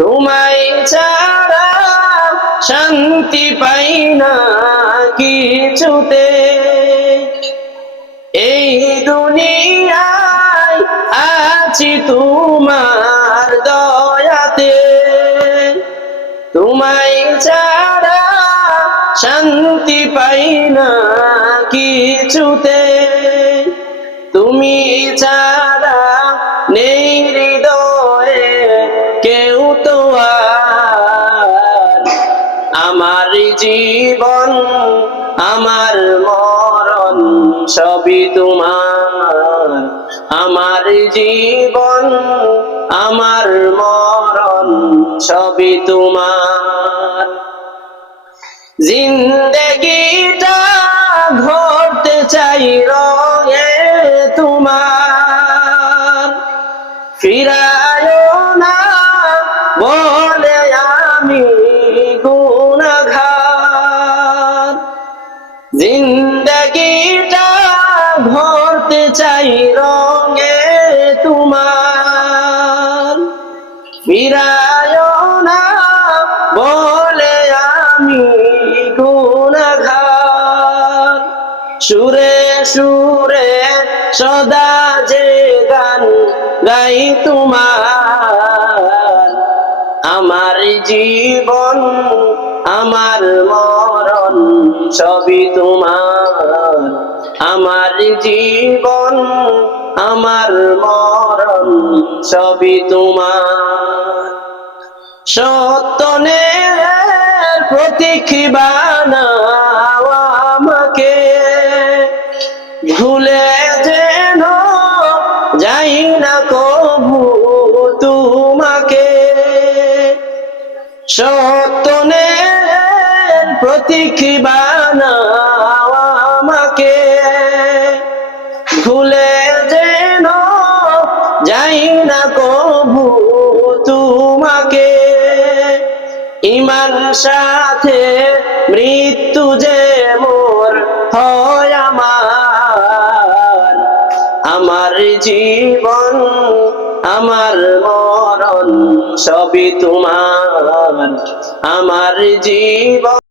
তোমায় ছাড়া শান্তি পাই না কিছুতে। এই দুনিয়ায় আছি তোমার দয়াতে। তোমায় ছাড়া শান্তি পাই না কিছুতে। তুমি ছাড়া নেই হৃদয়ে জীবন, আমার মরণ সবই তোমার। আমার জীবন, আমার মরণ সবই তোমার। জিন্দগিটা ঘটতে চাই রঙে তোমার। ফিরায় ঘটতে চাই রঙে তোমার। ফিরায় না বলে আমি গুণাঘার সুরে সুরে সদা যে গান গাই তোমার। আমার জীবন, আমার মরণ সবই তোমার। আমার জীবন, আমার মরণ, সবই তোমার। সত্যনের প্রতীক বানাও আমাকে। ভুলে যেন যাই না কবু তোমাকে। সত্যনের প্রতীক বানাও যাই না কবু তোমাকে। ইমান সাথে মৃত্যু যে মোর হয় আমার। আমার জীবন, আমার মরণ সবই তোমার। আমার জীবন